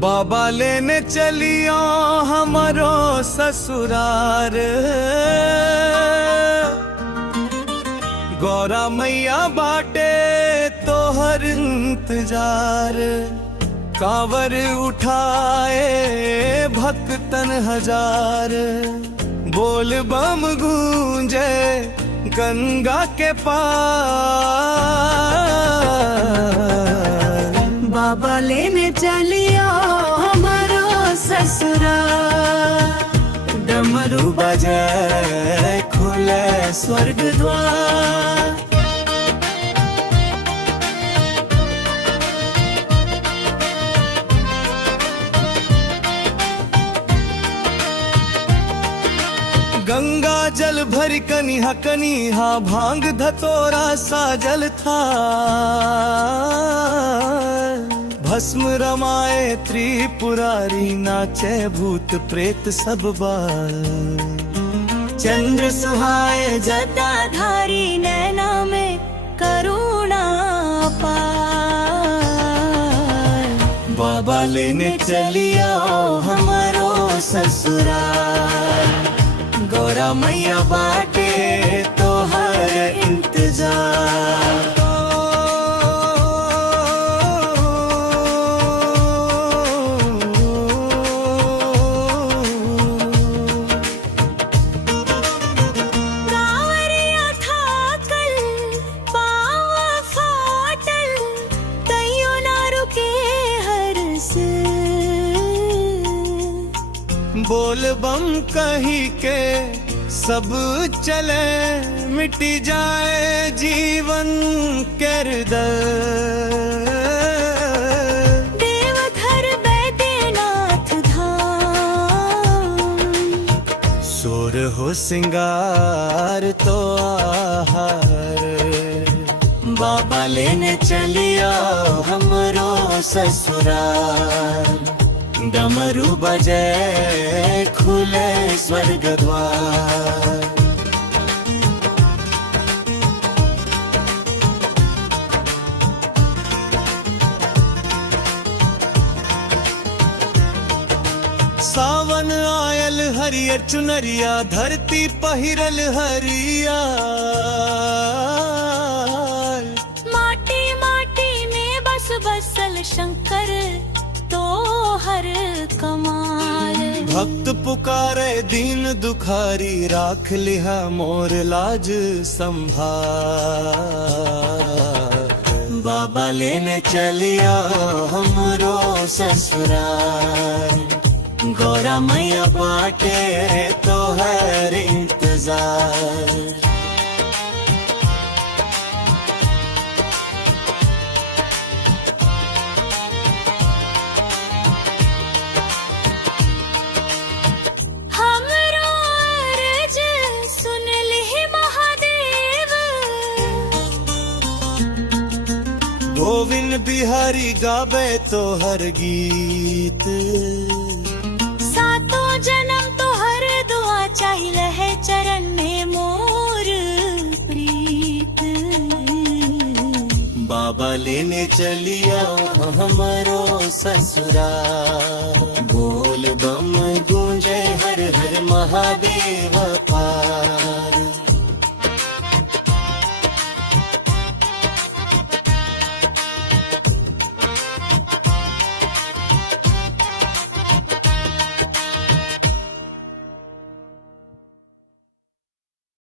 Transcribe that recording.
बाबा लेने चलियो हमारो ससुरार, गौरा मैया बाटे तोहर इंतजार। कांवर उठाए भक्तन हजार, बोल बम गूंजे गंगा के पार। बाबा लेने चलियो हमारो ससुराल, डमरू बजे खुले स्वर्ग द्वार। गंगा जल भर कनिहा कनिहा, भांग धतोरा साजल था। भस्म रमाए त्रिपुरारी, नाचे भूत प्रेत सब बार। चंद्र सुहाए जटाधारी, नैना में करुणा पार। बाबा लेने चलियो हमारो ससुराल, गौरा मैया बाटे तोहर इंतजार। कांवरिया थाकल, पाँव फाटल, तैयो ना रुके हर्ष। बोल बम कही के सब चले, मिटी जाए जीवन के दर्द। देवघर बैद्यनाथ धाम, सोर हो सिंगार तो आहार। बाबा लेने चलिया हमरो ससुराल, डमरू बजे खुले स्वर्ग द्वार। सावन आयल हरियर चुनरिया, धरती पहिरल हरिया। माटी माटी में बस बसल शंकर तो हर कमाल। भक्त पुकारे दीन दुखारी, राख लिहा मोर लाज संभाल। बाबा लेने चलिया हमरो ससुराल, गौरा मैया बाटे तोहर इंतजार। गोविंद बिहारी गावे तोहर गीत, सातों जन्म तो हर दुआ चाहिल है चरण में मोर प्रीत। बाबा लेने चलिया हमारो ससुराल, बोल बम गूंजे हर हर महादेव।